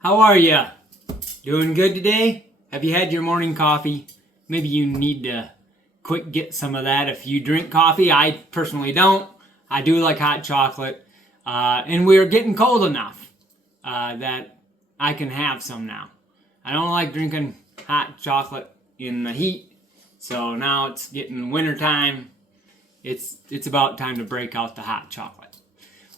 How are you? Doing good today? Have you had your morning coffee? Maybe you need to quick get some of that if you drink coffee. I personally don't. I do like hot chocolate. And we're getting cold enough that I can have some now. I don't like drinking hot chocolate in the heat. So now it's getting winter time. It's about time to break out the hot chocolate.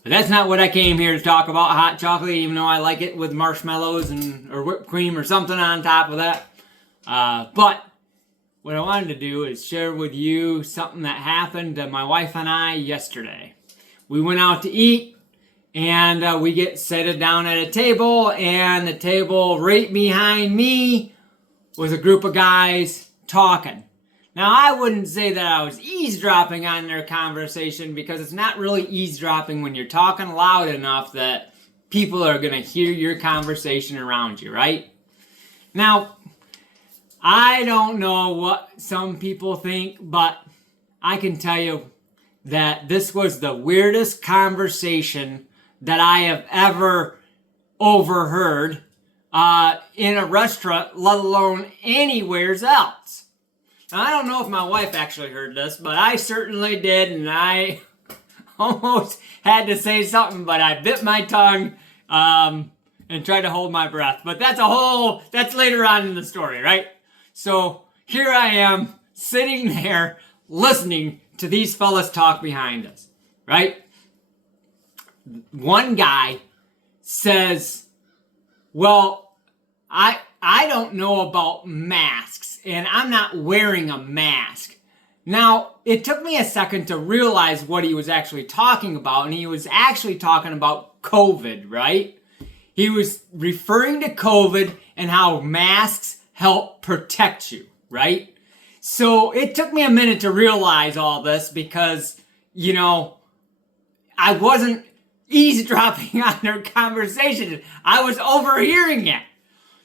But that's not what I came here to talk about, hot chocolate, even though I like it with marshmallows or whipped cream or something on top of that. But what I wanted to do is share with you something that happened to my wife and I yesterday. We went out to eat, and we get seated down at a table, and the table right behind me was a group of guys talking. Now, I wouldn't say that I was eavesdropping on their conversation, because it's not really eavesdropping when you're talking loud enough that people are going to hear your conversation around you, right? Now, I don't know what some people think, but I can tell you that this was the weirdest conversation that I have ever overheard in a restaurant, let alone anywhere else. Now, I don't know if my wife actually heard this, but I certainly did, and I almost had to say something, but I bit my tongue and tried to hold my breath. But that's later on in the story, right? So here I am, sitting there, listening to these fellas talk behind us, right? One guy says, well, I don't know about masks, and I'm not wearing a mask. Now, it took me a second to realize what he was actually talking about, and he was actually talking about COVID, right? He was referring to COVID and how masks help protect you, right? So it took me a minute to realize all this because, I wasn't eavesdropping on their conversation. I was overhearing it.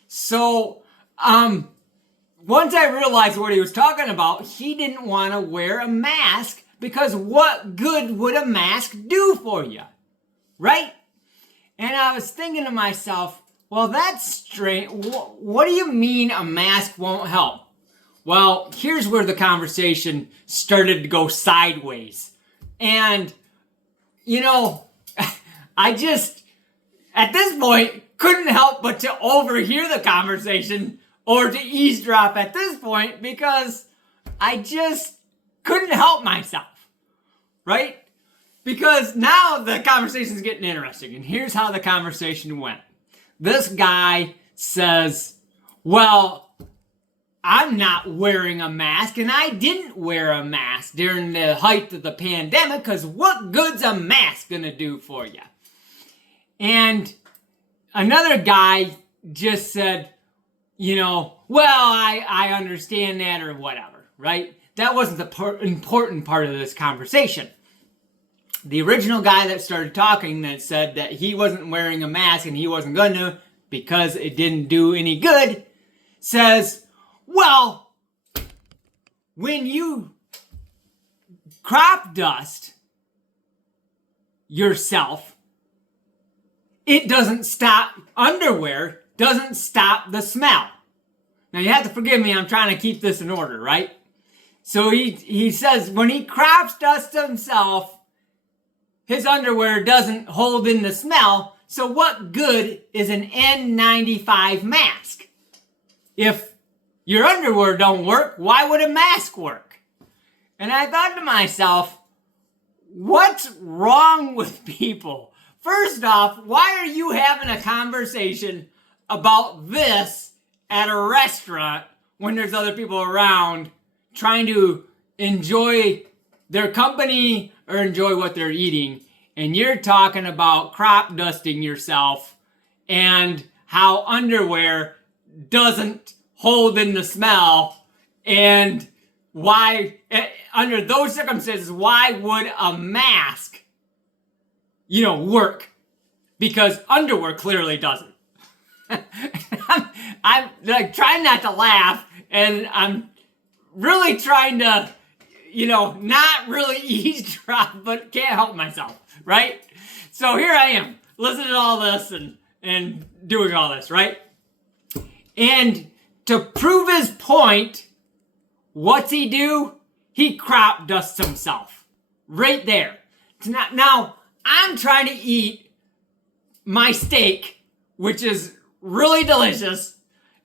So, once I realized what he was talking about, he didn't want to wear a mask because what good would a mask do for you? Right? And I was thinking to myself, well, that's strange. What do you mean a mask won't help? Well, here's where the conversation started to go sideways. And, I just, at this point, couldn't help but to overhear the conversation or to eavesdrop at this point because I just couldn't help myself, right? Because now the conversation's getting interesting, and here's how the conversation went. This guy says, well, I'm not wearing a mask, and I didn't wear a mask during the height of the pandemic, because what good's a mask gonna do for you? And another guy just said, well, I understand that or whatever, right? That wasn't the important part of this conversation. The original guy that started talking that said that he wasn't wearing a mask and he wasn't going to because it didn't do any good says, well, when you crop dust yourself, it doesn't stop, underwear doesn't stop the smell. Now you have to forgive me, I'm trying to keep this in order, right? So he says when he crops dusts himself, his underwear doesn't hold in the smell, so what good is an N95 mask? If your underwear don't work, why would a mask work? And I thought to myself, what's wrong with people? First off, why are you having a conversation about this at a restaurant when there's other people around trying to enjoy their company or enjoy what they're eating, and you're talking about crop dusting yourself and how underwear doesn't hold in the smell, and why, under those circumstances, why would a mask, work? Because underwear clearly doesn't. I'm like trying not to laugh, and I'm really trying to, not really eavesdrop, but can't help myself, right? So here I am, listening to all this, and and doing all this, right? And to prove his point, what's he do? He crop dusts himself. Right there. Now, I'm trying to eat my steak, which is really delicious,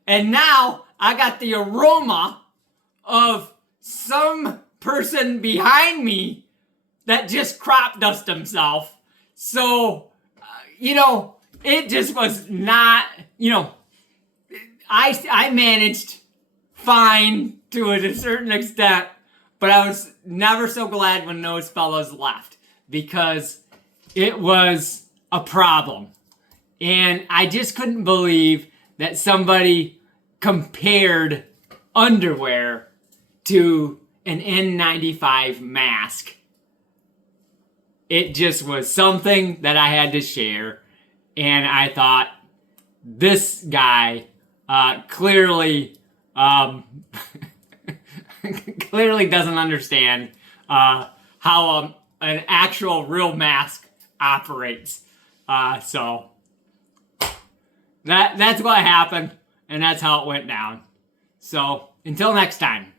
and now I got the aroma of some person behind me that just crop dust himself. So, it just was not, I managed fine to a certain extent, but I was never so glad when those fellas left because it was a problem. And I just couldn't believe that somebody compared underwear to an N95 mask. It just was something that I had to share. And I thought, this guy clearly clearly doesn't understand how an actual real mask operates. So that's what happened, and that's how it went down. So until next time.